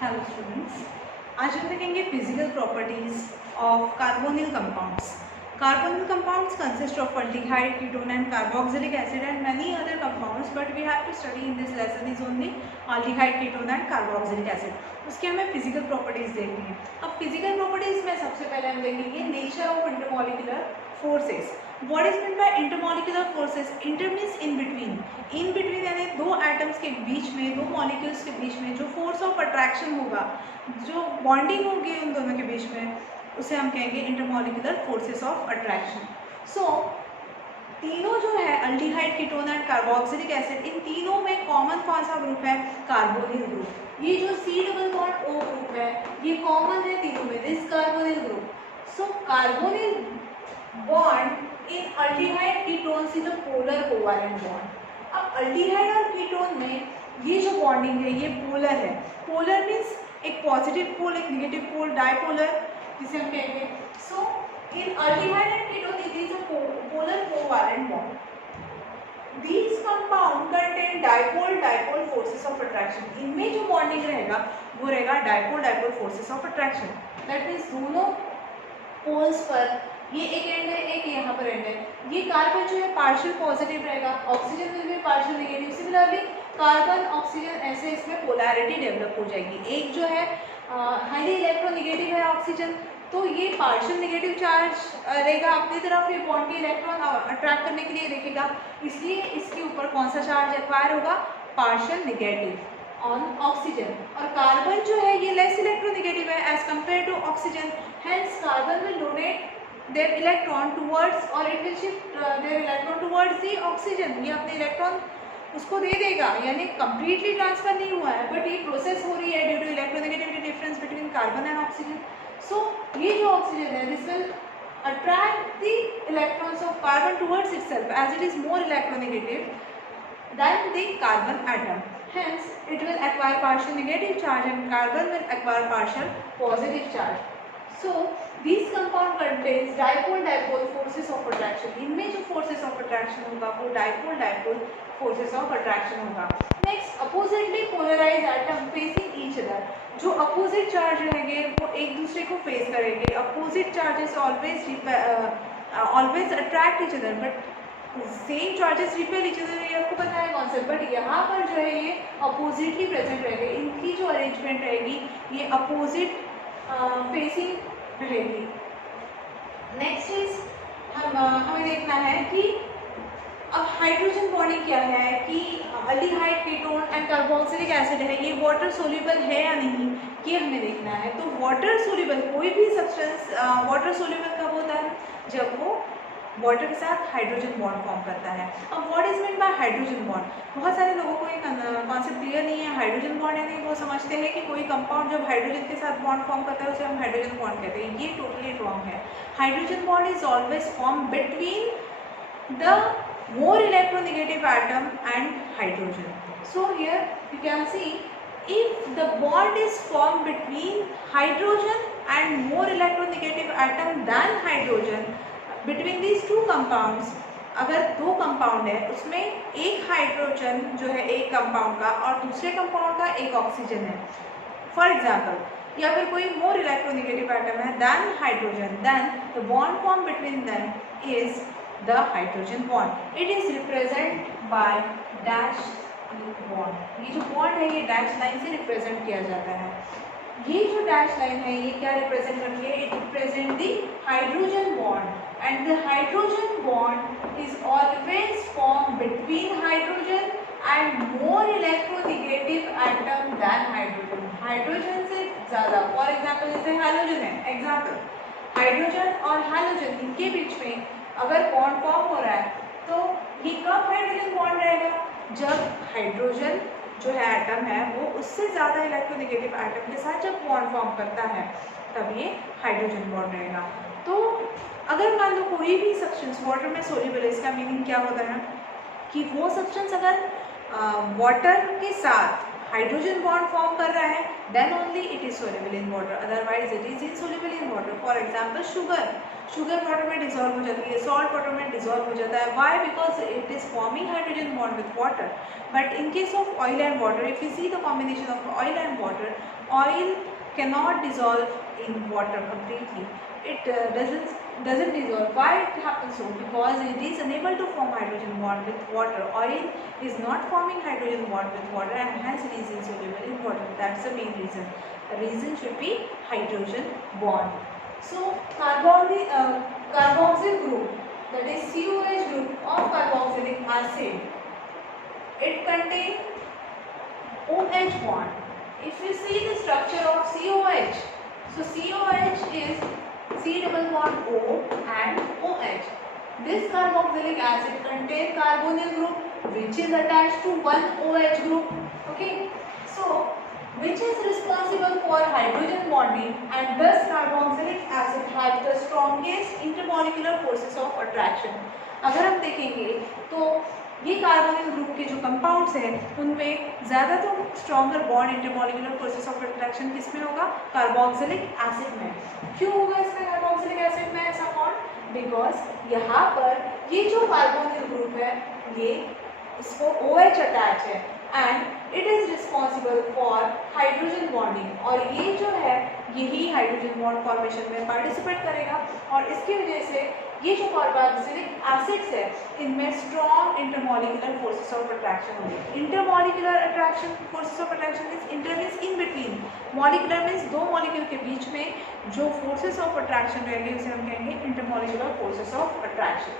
Hello students, आज हम देखेंगे physical properties of carbonyl compounds. Carbonyl compounds consist of aldehyde, ketone and carboxylic acid and many other compounds, but we have to study in this lesson is only aldehyde, ketone and carboxylic acid. उसके हमें physical properties देखनी है. अब physical properties में सबसे पहले हम देखेंगे nature of intermolecular forces. What is mean by intermolecular forces? Inter means in between. In between यानी दो एटम्स के बीच में, दो मॉलिक्यूल्स के बीच में जो फोर्स ऑफ अट्रैक्शन होगा, जो बॉन्डिंग होगी उन दोनों के बीच में, उसे हम कहेंगे intermolecular forces of attraction. So तीनों जो है aldehyde, ketone and carboxylic acid, इन तीनों में कॉमन कौन सा ग्रुप है? Carbonyl group. ये जो C double bond O group है ये कॉमन है तीनों में, this carbonyl group. So carbonyl bond in aldehyde ketone is a polar covalent bond. अब अल्डिहाइड और कीटोन में ये जो बॉन्डिंग है ये पोलर है. पोलर मीन्स एक पॉजिटिव पोल, एक नेगेटिव पोल, डायपोलर जिसे हम कहेंगे. So in aldehyde and ketone it is a polar covalent bond. These compound contain dipole forces of attraction. इनमें जो बॉन्डिंग रहेगा वो रहेगा dipole forces of attraction. That means दोनों पोल्स पर, ये एक एंड है, एक यहाँ पर एंड है. ये कार्बन जो है पार्शियल पॉजिटिव रहेगा, oxygen will be partial negative. Similarly carbon oxygen ऐसे इसमें पोलैरिटी डेवलप हो जाएगी. एक जो है हाईली इलेक्ट्रोनेगेटिव है ऑक्सीजन, तो ये पार्शियल नेगेटिव चार्ज रहेगा अपनी तरफ, ये बॉन्ड के इलेक्ट्रॉन अट्रैक्ट करने के लिए देखेगा, इसलिए इसके ऊपर कौन सा चार्ज एक्वायर होगा? Partial negative on oxygen. और कार्बन जो है ये लेस इलेक्ट्रोनेगेटिव है as compare to oxygen. Hence carbon will donate their electron towards, और it will shift their electron towards the oxygen. ये अपने इलेक्ट्रॉन उसको दे देगा, यानी कंप्लीटली ट्रांसफर नहीं हुआ है, बट ये प्रोसेस हो रही है due to electronegativity difference between carbon and oxygen. So ये जो ऑक्सीजन है this will attract the electrons of carbon towards itself as it is more electronegative than the carbon atom. Hence it will acquire partial negative charge and carbon will acquire partial positive charge. So these compound contains dipole forces of attraction. इनमें जो forces of attraction होगा वो dipole forces of attraction होगा. Next, oppositely polarized atom facing each other. जो opposite charge रहेंगे वो एक दूसरे को फेस करेंगे. Opposite charges always attract each other but same charges repel each other. ये आपको पता है कॉन्सेप्ट, बट यहाँ पर जो है ये अपोजिटली प्रेजेंट रहेंगे. इनकी जो अरेंजमेंट रहेगी ये अपोजिट फेसिंग रहेगी. नेक्स्ट इज हमें देखना है कि अब हाइड्रोजन बॉन्डिंग क्या है, कि aldehyde, ketone and carboxylic acid है, ये वाटर सोल्यूबल है या नहीं, ये हमें देखना है. तो वाटर सोल्यूबल, कोई भी सब्सटेंस वाटर सोल्यूबल कब होता है? जब वो वाटर के साथ हाइड्रोजन बॉन्ड फॉर्म करता है. अब what is mean by hydrogen bond? बहुत सारे लोगों को ये कॉन्सेप्ट क्लियर नहीं है. हाइड्रोजन बॉन्ड यानी वो समझते हैं कि कोई कंपाउंड जब हाइड्रोजन के साथ बॉन्ड फॉर्म करता है उसे हम हाइड्रोजन बॉन्ड कहते हैं. ये टोटली रॉन्ग है. Hydrogen bond is always form between the more electronegative atom and hydrogen. So here you can see if the bond is formed between hydrogen and more electronegative atom than hydrogen, between these two compounds, अगर दो compound है उसमें एक hydrogen जो है एक compound का और दूसरे कंपाउंड का एक ऑक्सीजन है फॉर एग्जाम्पल, या फिर कोई मोर इलेक्ट्रोनेगेटिव एटम है then hydrogen, then the bond form between them is the hydrogen bond. It is represent by dash bond. ये जो bond है ये dash line से represent किया जाता है. ये जो dash line है ये क्या represent करती है? It represent the hydrogen bond, and the hydrogen bond is always formed between hydrogen and more electronegative atom than hydrogen. Hydrogen से ज़्यादा, फॉर एग्जाम्पल जैसे हाइड्रोजन है, एग्जाम्पल हाइड्रोजन और हाइड्रोजन इनके बीच में अगर बॉन्ड फॉर्म हो रहा है तो ये कब हाइड्रोजन बॉन्ड रहेगा? जब हाइड्रोजन जो है एटम है वो उससे ज़्यादा इलेक्ट्रोनेगेटिव एटम के साथ जब बॉन्ड फॉर्म करता है तब ये हाइड्रोजन बॉन्ड रहेगा. तो अगर मान लो कोई भी सब्सटेंस वाटर में सोल्यूबल है, इसका मीनिंग क्या होता है कि वो सब्सटेंस अगर वाटर के साथ हाइड्रोजन बॉन्ड फॉर्म कर रहा है then only it is soluble in water, otherwise it is insoluble in water. For example, sugar water में डिजोल्व हो जाती है, सॉल्ट वाटर में डिजोल्व हो जाता है. Why? Because it is forming hydrogen bond with water. But in case of oil and water, if you see the combination of oil and water, oil cannot dissolve in water completely. It doesn't dissolve. Why it happens so? Because it is unable to form hydrogen bond with water. Oil is not forming hydrogen bond with water, and hence it is insoluble in water. That's the main reason. The reason should be hydrogen bond. So carboxyl group, that is COH group of carboxylic acid, it contains OH bond. If you see the structure of COH, so COH is C double bond O and OH. This carboxylic acid contains carbonyl group which is attached to one OH group. Okay, so which is responsible for hydrogen bonding, and thus carboxylic acid has the strongest intermolecular forces of attraction. अगर हम देखेंगे तो ये carbonyl group के जो compounds हैं उनमें ज़्यादा तो stronger bond intermolecular forces of attraction किसमें होगा? कार्बोक्सिलिक एसिड में. क्यों होगा इसमें कार्बोक्सिलिक एसिड में ऐसा बॉन्ड? बिकॉज यहाँ पर ये जो कार्बोनिल ग्रुप है ये इसको OH अटैच है and it is responsible for hydrogen bonding, और ये जो है यही हाइड्रोजन बॉन्ड फॉर्मेशन में पार्टिसिपेट करेगा. और इसकी वजह से ये जो कार्बोक्सिलिक एसिड्स है इनमें strong intermolecular forces of attraction होंगे. Intermolecular attraction forces of attraction means inter means in between, molecular means दो मॉलिक्यूल के बीच में जो फोर्सेस ऑफ अट्रैक्शन रहेंगे उसे हम कहेंगे intermolecular forces of attraction.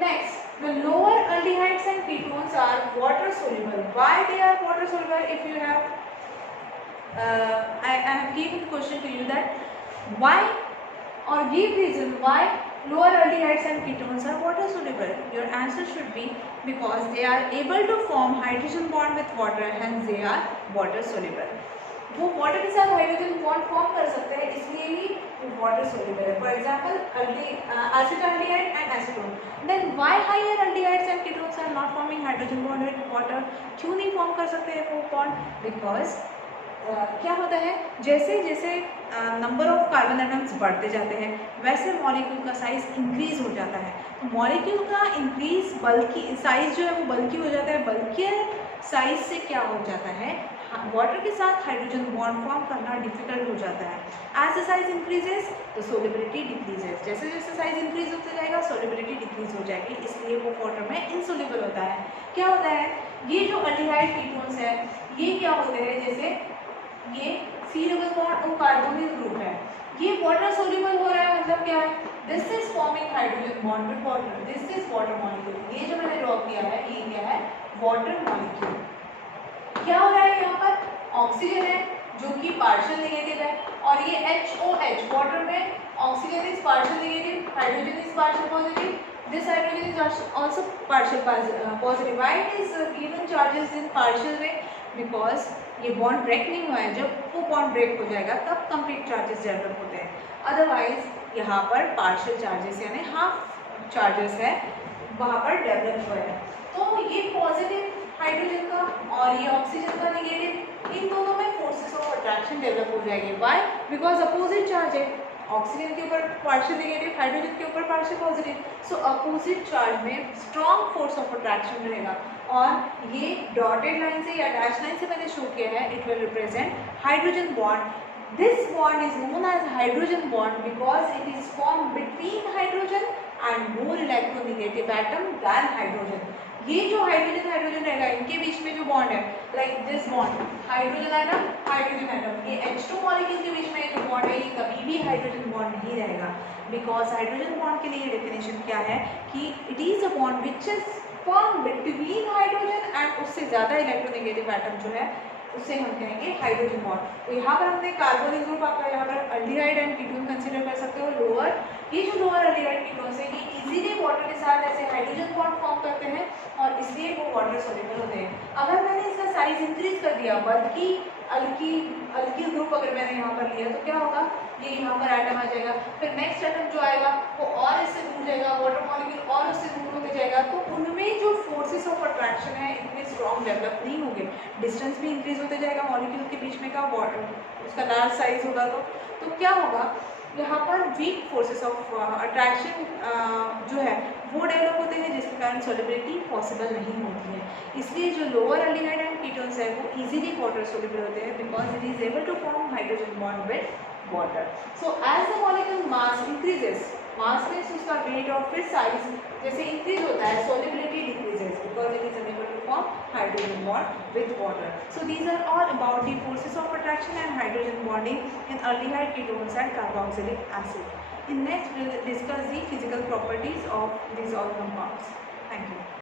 Next, the lower aldehydes and ketones are water soluble. Why they are water soluble? If you have, I have given the question to you that why, or give reason why lower aldehydes and ketones are water soluble. Your answer should be because they are able to form hydrogen bond with water, hence they are water soluble. वो water के साथ hydrogen bond form कर सकते हैं, इसलिए ही वो water soluble है. For example acetaldehyde and acetone. Then why higher aldehydes and ketones are not forming hydrogen bond with water? क्यों नहीं फॉर्म कर सकते हैं वो बॉन्ड? बिकॉज क्या होता है, जैसे जैसे नंबर ऑफ कार्बन एटम्स बढ़ते जाते हैं वैसे मॉलिक्यूल का साइज इंक्रीज हो जाता है. तो मॉलिक्यूल का इंक्रीज बल्कि साइज जो है वो बल्कि हो जाता है. बल्कियर साइज से क्या हो जाता है, वाटर के साथ हाइड्रोजन बॉन्ड फॉर्म करना डिफिकल्ट हो जाता है. As the size increases the solubility decreases. जैसे जैसे साइज इंक्रीज होता जाएगा सोलिबिलिटी डिक्रीज हो जाएगी, इसलिए वो वाटर में इनसोल्यूबल होता है. क्या होता है, ये जो अल्डिहाइड कीटोन्स है ये क्या होते हैं, जैसे ये C डबल बॉन्ड और कार्बोनिल ग्रुप है, ये वाटर सोल्यूबल हो रहा है. मतलब क्या है, this is forming hydrogen bond with water, this is water molecule. ये जो मैंने ड्रॉ किया है ये क्या है, वाटर मॉलिक्यूल. क्या हो रहा है यहाँ पर, ऑक्सीजन है जो कि पार्शियल नेगेटिव है, और ये HOH वाटर में oxygen is partial negative, hydrogen is partial positive. This hydrogen is also partial positive. Why it is given charges in partial way? Because ये बॉन्ड ब्रेक नहीं हुआ है. जब वो बॉन्ड ब्रेक हो जाएगा तब कंप्लीट चार्जेस डेवलप होते हैं. अदरवाइज यहाँ पर पार्शियल चार्जेस यानी हाफ चार्जेस है वहाँ पर डेवलप हुआ है. तो ये पॉजिटिव हाइड्रोजन का और ये ऑक्सीजन का नेगेटिव, इन दोनों में फोर्सेस ऑफ अट्रैक्शन डेवलप हो जाएंगे. व्हाई? बिकॉज अपोजिट चार्ज है, ऑक्सीजन के ऊपर पार्शियल नेगेटिव, हाइड्रोजन के ऊपर पार्शियल पॉजिटिव. सो अपोजिट चार्ज में स्ट्रॉन्ग फोर्स ऑफ अट्रैक्शन रहेगा. और ये डॉटेड लाइन से या डैश लाइन से मैंने शो किया है, it will represent hydrogen bond. This bond is known as hydrogen bond because it is form between hydrogen and more electronegative atom than hydrogen. ये जो हाइड्रोजन हाइड्रोजन रहेगा इनके बीच में जो बॉन्ड है, like this bond hydrogen atom, ये H2 molecule के बीच में जो बॉन्ड है ये कभी भी हाइड्रोजन बॉन्ड नहीं रहेगा. बिकॉज हाइड्रोजन बॉन्ड के लिए डेफिनेशन क्या है कि it is a bond which is form between hydrogen and उससे ज़्यादा इलेक्ट्रोनेगेटिव एटम जो है उसे हम कहेंगे हाइड्रोजन बॉन्ड. तो यहाँ पर हमने कार्बोनिल ग्रुप आपका यहाँ पर अल्डिहाइड एंड कीटोन कंसीडर कर सकते हो. लोअर, ये जो लोअर अल्डिहाइड कीटोन है ये इजीली वाटर के साथ ऐसे हाइड्रोजन बॉन्ड फॉर्म करते हैं और इसलिए वो वाटर सोल्यूबल होते हैं. अगर मैंने इसका साइज इंक्रीज कर दिया, बल्कि अल्किल ग्रुप अगर मैंने यहाँ पर लिया तो क्या होगा, ये यहाँ पर एटम आ जाएगा। फिर नेक्स्ट एटम जो आएगा वो और इससे दूर जाएगा, वाटर मॉलिक्यूल और उससे दूर होते जाएगा, तो उनमें जो फोर्सेस ऑफ अट्रैक्शन है इतने स्ट्रॉन्ग डेवलप नहीं होंगे, डिस्टेंस भी इंक्रीज होते जाएगा मॉलिक्यूल के बीच में का, उसका लार्ज साइज होगा तो क्या होगा, यहाँ पर वीक फोर्सेस ऑफ अट्रैक्शन जो है वो डेवलप होते हैं, जिसके कारण सोलिबिलिटी पॉसिबल नहीं होती है। इसलिए जो लोअर एल्डिहाइड एंड कीटोन्स है वो इजीली वाटर सोल्युबल होते हैं, because it is able to form hydrogen bond with water. So as the molecule mass increases, mass means उसका वेट और फिर साइज जैसे इंक्रीज होता है, solubility decreases because it is unable to form hydrogen bond with water. So these are all about the forces of attraction and hydrogen bonding in aldehyde ketones and carboxylic acid. In next we will discuss the physical properties of these all compounds. Thank you.